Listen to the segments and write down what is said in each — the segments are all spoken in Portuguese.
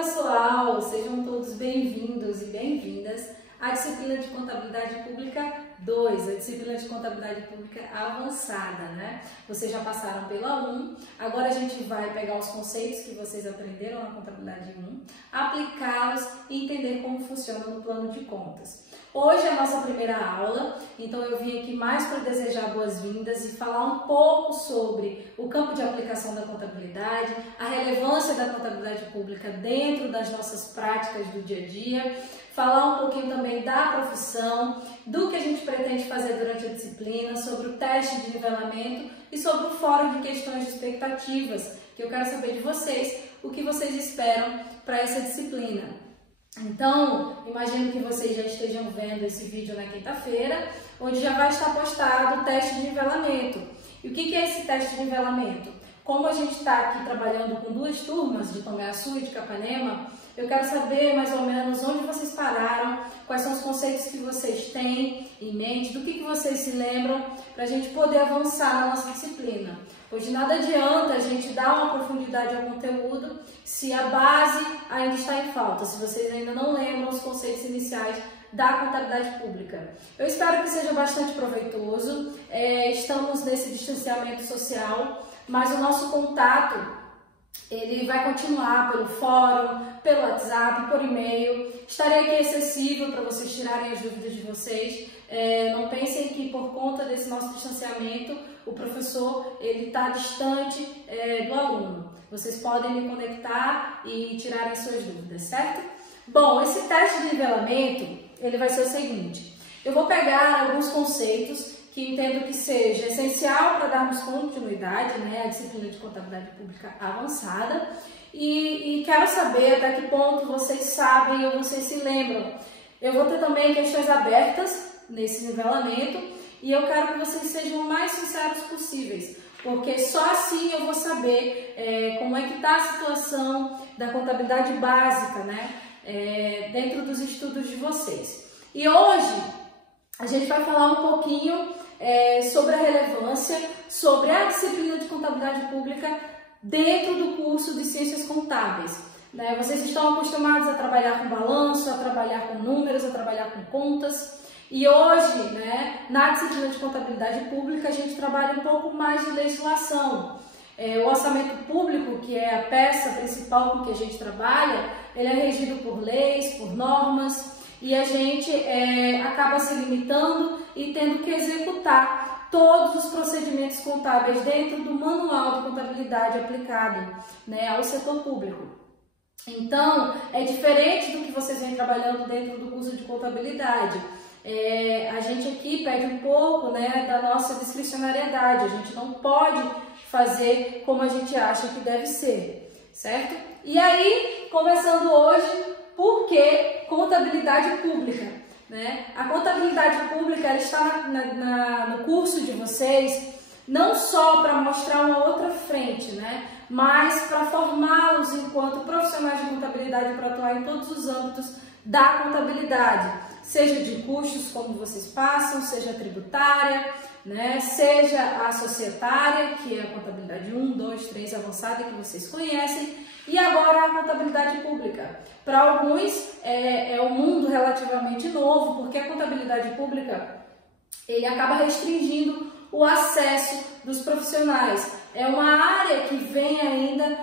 pessoal, sejam todos bem-vindos e bem-vindas à disciplina de Contabilidade Pública 2, a disciplina de Contabilidade Pública avançada, né? Vocês já passaram pela 1, agora a gente vai pegar os conceitos que vocês aprenderam na Contabilidade 1, aplicá-los e entender como funciona no plano de contas. Hoje é a nossa primeira aula, então eu vim aqui mais para desejar boas-vindas e falar um pouco sobre o campo de aplicação da contabilidade, a relevância da contabilidade pública dentro das nossas práticas do dia a dia, falar um pouquinho também da profissão, do que a gente pretende fazer durante a disciplina, sobre o teste de nivelamento e sobre o fórum de questões de expectativas, que eu quero saber de vocês, o que vocês esperam para essa disciplina. Então, imagino que vocês já estejam vendo esse vídeo na quinta-feira, onde já vai estar postado o teste de nivelamento. E o que é esse teste de nivelamento? Como a gente está aqui trabalhando com duas turmas, de Tomé Açu e de Capanema, eu quero saber mais ou menos onde vocês pararam, quais são os conceitos que vocês têm em mente, do que vocês se lembram, para a gente poder avançar na nossa disciplina. Pois de nada adianta a gente dar uma profundidade ao conteúdo se a base ainda está em falta, se vocês ainda não lembram os conceitos iniciais da contabilidade pública. Eu espero que seja bastante proveitoso, estamos nesse distanciamento social, mas o nosso contato ele vai continuar pelo fórum, pelo WhatsApp, por e-mail. Estarei aqui acessível para vocês tirarem as dúvidas de vocês. Não pensem que por conta desse nosso distanciamento, o professor está distante do aluno. Vocês podem me conectar e tirarem suas dúvidas, certo? Bom, esse teste de nivelamento, ele vai ser o seguinte. Eu vou pegar alguns conceitos que entendo que seja essencial para darmos continuidade, né, à disciplina de Contabilidade Pública avançada e quero saber até que ponto vocês sabem ou vocês se lembram. Eu vou ter também questões abertas nesse nivelamento e eu quero que vocês sejam o mais sinceros possíveis, porque só assim eu vou saber como é que está a situação da contabilidade básica, né, dentro dos estudos de vocês. E hoje a gente vai falar um pouquinho sobre a relevância, sobre a disciplina de contabilidade pública dentro do curso de Ciências Contábeis. Né? Vocês estão acostumados a trabalhar com balanço, a trabalhar com números, a trabalhar com contas. E hoje, né, na disciplina de contabilidade pública, a gente trabalha um pouco mais de legislação. O orçamento público, que é a peça principal com que a gente trabalha, ele é regido por leis, por normas, e a gente acaba se limitando e tendo que executar todos os procedimentos contábeis dentro do manual de contabilidade aplicado, né, ao setor público. Então, é diferente do que vocês vêm trabalhando dentro do curso de contabilidade. A gente aqui pede um pouco, né, da nossa discricionariedade, a gente não pode fazer como a gente acha que deve ser, certo? E aí, começando hoje, por que contabilidade pública? Né? A contabilidade pública ela está no curso de vocês não só para mostrar uma outra frente, né? Mas para formá-los enquanto profissionais de contabilidade para atuar em todos os âmbitos da contabilidade, seja de custos, como vocês passam, seja tributária, né? Seja a societária, que é a contabilidade 1, 2, 3 avançada que vocês conhecem, e agora a contabilidade pública. Para alguns é um mundo relativamente novo, porque a contabilidade pública ele acaba restringindo o acesso dos profissionais. É uma área que vem ainda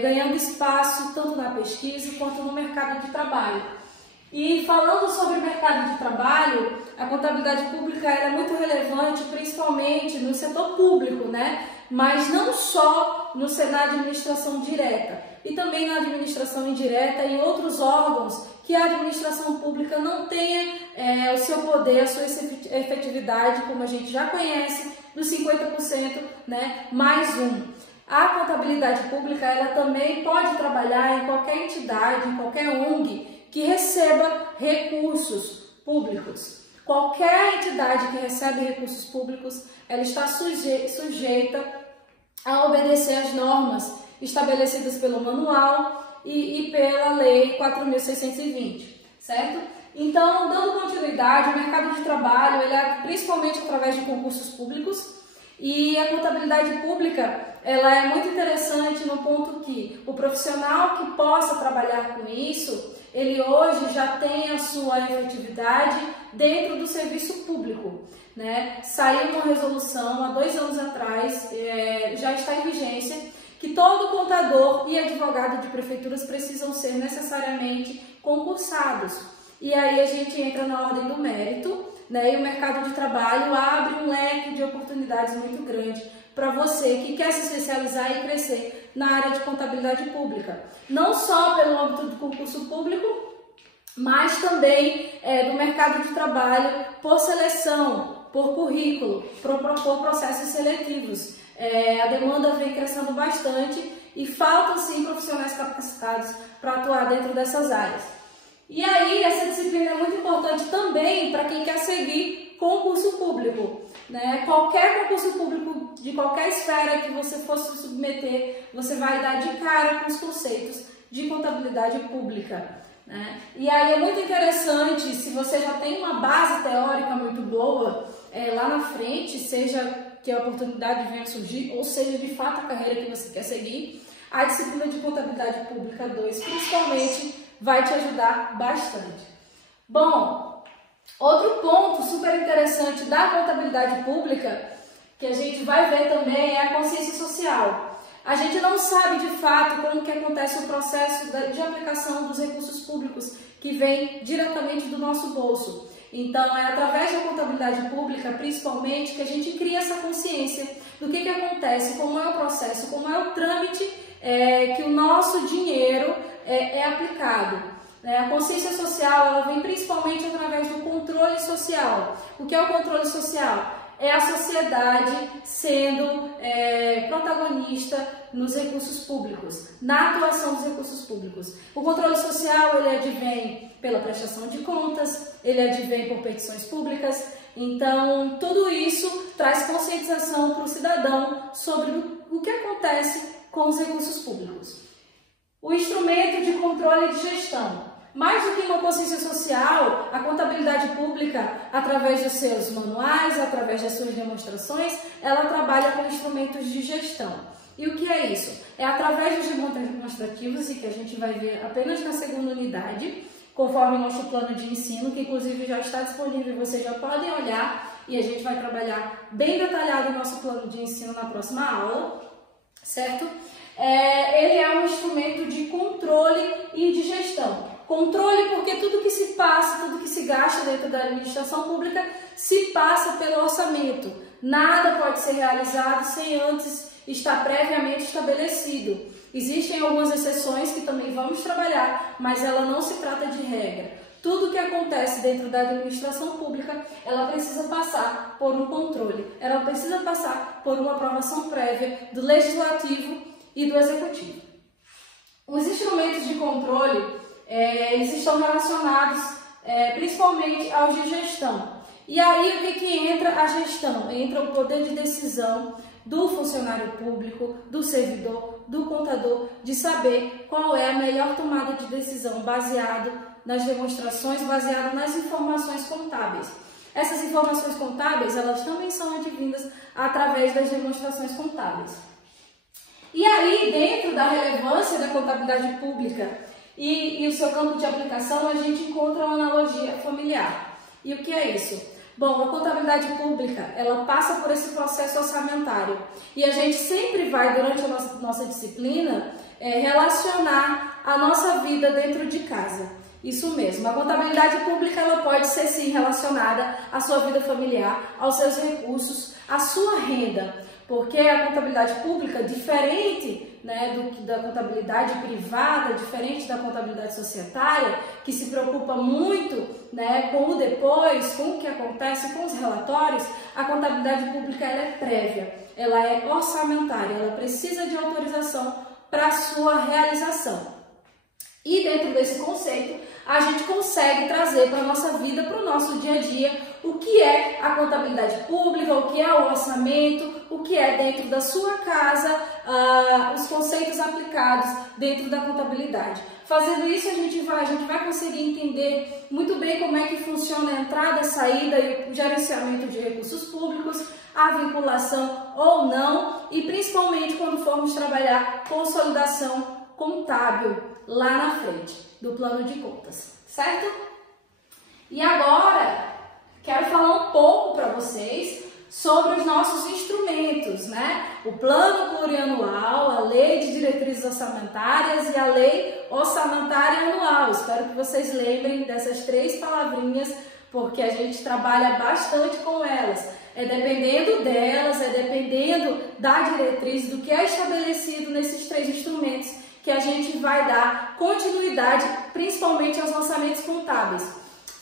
ganhando espaço tanto na pesquisa quanto no mercado de trabalho. E falando sobre o mercado de trabalho, a contabilidade pública é muito relevante, principalmente no setor público, né? Mas não só na administração direta, e também na administração indireta e em outros órgãos que a administração pública não tenha o seu poder, a sua efetividade, como a gente já conhece, dos 50%, né, mais um. A contabilidade pública ela também pode trabalhar em qualquer entidade, em qualquer ONG, que receba recursos públicos. Qualquer entidade que recebe recursos públicos, ela está sujeita a obedecer às normas estabelecidas pelo manual e pela Lei 4.620, certo? Então, dando continuidade, o mercado de trabalho, ele é principalmente através de concursos públicos, e a contabilidade pública, ela é muito interessante no ponto que o profissional que possa trabalhar com isso, ele hoje já tem a sua efetividade dentro do serviço público, né? Saiu uma resolução há 2 anos atrás, já está em vigência, que todo contador e advogado de prefeituras precisam ser necessariamente concursados. E aí a gente entra na ordem do mérito, né? E o mercado de trabalho abre um leque de oportunidades muito grande para você que quer se especializar e crescer na área de contabilidade pública. Não só pelo âmbito do concurso público, mas também do mercado de trabalho por seleção, por currículo, por processos seletivos. A demanda vem crescendo bastante e faltam sim profissionais capacitados para atuar dentro dessas áreas. E aí essa disciplina é muito importante também para quem quer seguir concurso público, né? Qualquer concurso público de qualquer esfera que você fosse se submeter, você vai dar de cara com os conceitos de contabilidade pública, né? E aí é muito interessante, se você já tem uma base teórica muito boa, lá na frente, seja que a oportunidade venha surgir, ou seja, de fato a carreira que você quer seguir, a disciplina de Contabilidade Pública 2, principalmente, vai te ajudar bastante. Bom, outro ponto super interessante da contabilidade pública, que a gente vai ver também, é a consciência social. A gente não sabe de fato como que acontece o processo de aplicação dos recursos públicos que vem diretamente do nosso bolso. Então, é através da contabilidade pública, principalmente, que a gente cria essa consciência do que acontece, como é o processo, como é o trâmite que o nosso dinheiro é aplicado. A consciência social ela vem principalmente através do controle social. O que é o controle social? É a sociedade sendo protagonista nos recursos públicos, na atuação dos recursos públicos. O controle social ele advém pela prestação de contas, ele advém por petições públicas. Então, tudo isso traz conscientização para o cidadão sobre o que acontece com os recursos públicos. O instrumento de controle de gestão. Mais do que uma consciência social, a contabilidade pública, através dos seus manuais, através das suas demonstrações, ela trabalha com instrumentos de gestão. E o que é isso? É através dos demonstrativos, e que a gente vai ver apenas na segunda unidade, conforme o nosso plano de ensino, que inclusive já está disponível, vocês já podem olhar, e a gente vai trabalhar bem detalhado o nosso plano de ensino na próxima aula, certo? Ele é um instrumento de controle e de gestão. Controle porque tudo que se passa, tudo que se gasta dentro da administração pública se passa pelo orçamento. Nada pode ser realizado sem antes estar previamente estabelecido. Existem algumas exceções que também vamos trabalhar, mas ela não se trata de regra. Tudo que acontece dentro da administração pública, ela precisa passar por um controle. Ela precisa passar por uma aprovação prévia do Legislativo e do Executivo. Os instrumentos de controle eles estão relacionados principalmente aos de gestão. E aí o que entra a gestão? Entra o poder de decisão do funcionário público, do servidor, do contador, de saber qual é a melhor tomada de decisão baseado nas demonstrações, baseado nas informações contábeis. Essas informações contábeis, elas também são advindas através das demonstrações contábeis. E aí, dentro da relevância da contabilidade pública e o seu campo de aplicação, a gente encontra uma analogia familiar. E o que é isso? Bom, a contabilidade pública, ela passa por esse processo orçamentário. E a gente sempre vai, durante a nossa disciplina, relacionar a nossa vida dentro de casa. Isso mesmo, a contabilidade pública ela pode ser sim relacionada à sua vida familiar, aos seus recursos, à sua renda. Porque a contabilidade pública, diferente da contabilidade privada, diferente da contabilidade societária, que se preocupa muito com o depois, com o que acontece, com os relatórios, a contabilidade pública ela é prévia, ela é orçamentária, ela precisa de autorização para a sua realização. E dentro desse conceito, a gente consegue trazer para a nossa vida, para o nosso dia a dia, o que é a contabilidade pública, o que é o orçamento, o que é dentro da sua casa, os conceitos aplicados dentro da contabilidade. Fazendo isso, a gente vai conseguir entender muito bem como é que funciona a entrada, a saída e o gerenciamento de recursos públicos, a vinculação ou não, e principalmente quando formos trabalhar consolidação contábil lá na frente do plano de contas, certo? E agora, quero falar um pouco para vocês sobre os nossos instrumentos, né? O plano plurianual, a lei de diretrizes orçamentárias e a lei orçamentária anual. Espero que vocês lembrem dessas 3 palavrinhas, porque a gente trabalha bastante com elas. É dependendo delas, é dependendo da diretriz, do que é estabelecido nesses 3 instrumentos, que a gente vai dar continuidade, principalmente aos lançamentos contábeis.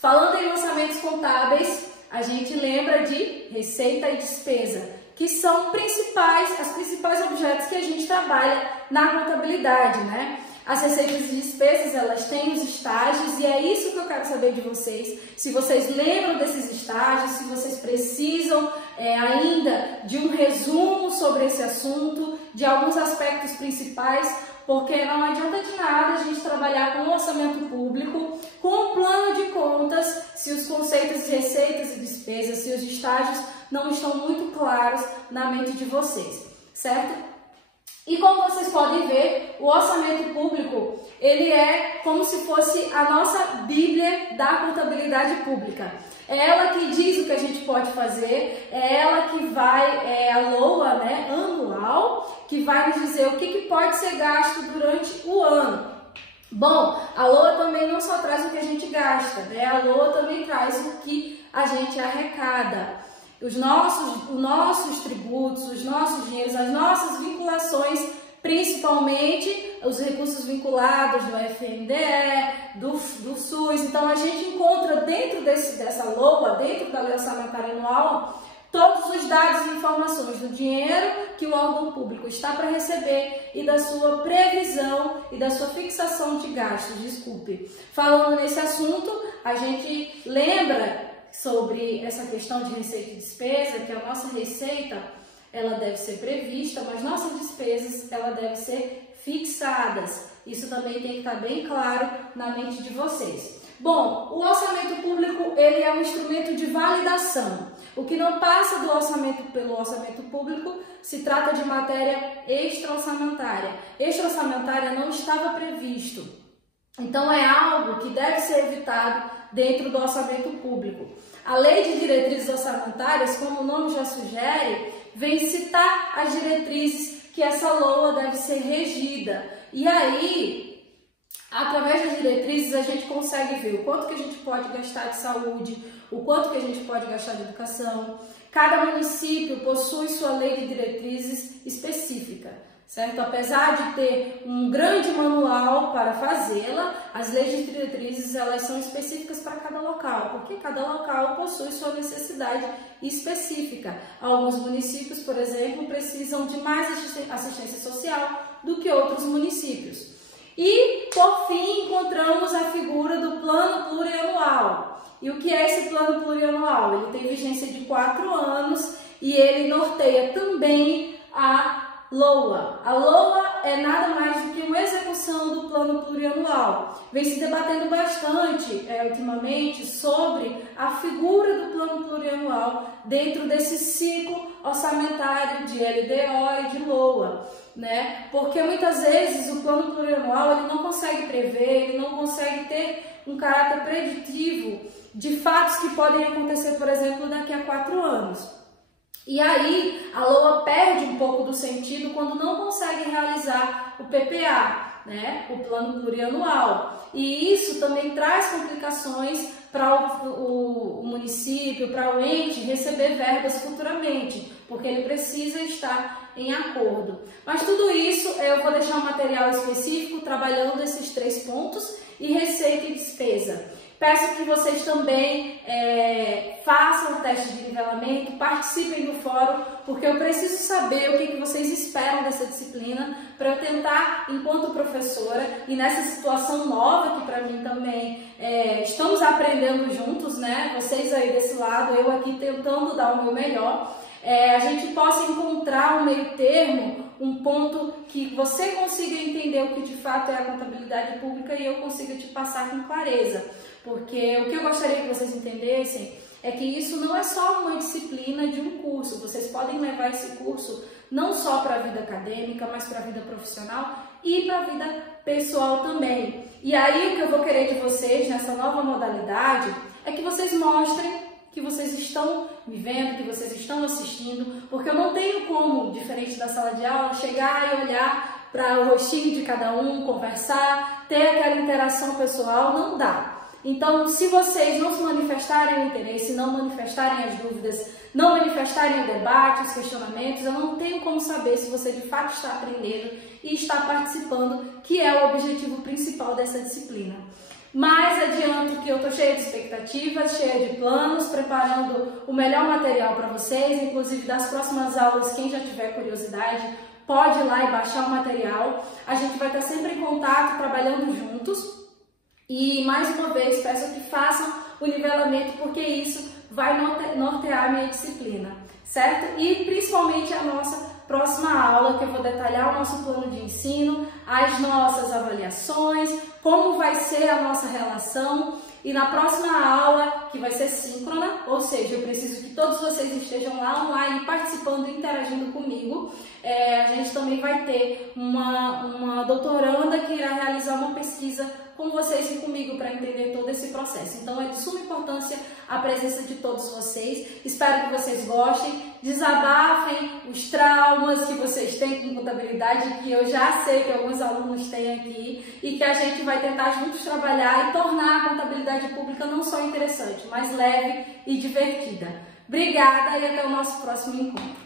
Falando em lançamentos contábeis, a gente lembra de receita e despesa, que são os principais objetos que a gente trabalha na contabilidade, né? As receitas e despesas, elas têm os estágios e é isso que eu quero saber de vocês. Se vocês lembram desses estágios, se vocês precisam ainda de um resumo sobre esse assunto, de alguns aspectos principais, porque não adianta de nada a gente trabalhar com o orçamento público, com o plano de contas, se os conceitos de receitas e despesas, se os estágios não estão muito claros na mente de vocês, certo? E como vocês podem ver, o orçamento público, ele é como se fosse a nossa Bíblia da contabilidade pública. É ela que diz o que a gente pode fazer, é ela que vai, a LOA, né, anual, que vai nos dizer o que pode ser gasto durante o ano. Bom, a LOA também não só traz o que a gente gasta, né? A LOA também traz o que a gente arrecada. Os nossos tributos, os nossos dinheiros, as nossas vinculações, principalmente os recursos vinculados do FNDE, do SUS. Então, a gente encontra dentro dessa LOA, dentro da Lei Orçamentária Anual, todos os dados e informações do dinheiro que o órgão público está para receber e da sua previsão e da sua fixação de gastos, Falando nesse assunto, a gente lembra sobre essa questão de receita e despesa, que a nossa receita, ela deve ser prevista, mas nossas despesas, ela deve ser fixadas. Isso também tem que estar bem claro na mente de vocês. Bom, o orçamento público, ele é um instrumento de validação. O que não passa pelo orçamento público se trata de matéria extra-orçamentária. Extra-orçamentária não estava previsto. Então, é algo que deve ser evitado dentro do orçamento público. A Lei de Diretrizes Orçamentárias, como o nome já sugere, vem citar as diretrizes que essa LOA deve ser regida. E aí, através das diretrizes, a gente consegue ver o quanto que a gente pode gastar de saúde, o quanto que a gente pode gastar de educação. Cada município possui sua lei de diretrizes específica, certo? Apesar de ter um grande manual para fazê-la, as leis de diretrizes, elas são específicas para cada local, porque cada local possui sua necessidade específica. Alguns municípios, por exemplo, precisam de mais assistência social do que outros municípios. E, por fim, encontramos a figura do plano plurianual. E o que é esse plano plurianual? Ele tem vigência de 4 anos e ele norteia também a LOA. A LOA é nada mais do que uma execução do plano plurianual. Vem se debatendo bastante ultimamente sobre a figura do plano plurianual dentro desse ciclo orçamentário de LDO e de LOA, né? Porque muitas vezes o plano plurianual ele não consegue prever, ele não consegue ter um caráter preditivo de fatos que podem acontecer, por exemplo, daqui a 4 anos. E aí a LOA perde um pouco do sentido quando não consegue realizar o PPA, né? O plano plurianual. E isso também traz complicações para o município, para o ente receber verbas futuramente, porque ele precisa estar em acordo. Mas tudo isso eu vou deixar um material específico trabalhando esses 3 pontos e receita e despesa. Peço que vocês também façam o teste de nivelamento, participem do fórum, porque eu preciso saber o que vocês esperam dessa disciplina para eu tentar, enquanto professora, e nessa situação nova que para mim também estamos aprendendo juntos, né? Vocês aí desse lado, eu aqui tentando dar o meu melhor, a gente possa encontrar um meio termo, um ponto que você consiga entender o que de fato é a contabilidade pública e eu consiga te passar com clareza. Porque o que eu gostaria que vocês entendessem é que isso não é só uma disciplina de um curso. Vocês podem levar esse curso não só para a vida acadêmica, mas para a vida profissional e para a vida pessoal também. E aí o que eu vou querer de vocês nessa nova modalidade é que vocês mostrem que vocês estão me vendo, que vocês estão assistindo, porque eu não tenho como, diferente da sala de aula, chegar e olhar para o rostinho de cada um, conversar, ter aquela interação pessoal, não dá. Então, se vocês não se manifestarem o interesse, não manifestarem as dúvidas, não manifestarem o debate, os questionamentos, eu não tenho como saber se você de fato está aprendendo e está participando, que é o objetivo principal dessa disciplina. Mais adianto que eu estou cheia de expectativas, cheia de planos, preparando o melhor material para vocês, inclusive das próximas aulas, quem já tiver curiosidade, pode ir lá e baixar o material. A gente vai estar sempre em contato, trabalhando juntos. E mais uma vez peço que façam o nivelamento, porque isso vai nortear a minha disciplina, certo? E principalmente a nossa próxima aula, que eu vou detalhar o nosso plano de ensino, as nossas avaliações, como vai ser a nossa relação. E na próxima aula, que vai ser síncrona, ou seja, eu preciso que todos vocês estejam lá online participando e interagindo comigo. A gente também vai ter uma doutoranda que irá realizar uma pesquisa com vocês e comigo para entender todo esse processo. Então é de suma importância a presença de todos vocês. Espero que vocês gostem, desabafem os traumas que vocês têm com contabilidade, que eu já sei que alguns alunos têm aqui, e que a gente vai tentar juntos trabalhar e tornar a contabilidade pública não só interessante, mas leve e divertida. Obrigada e até o nosso próximo encontro.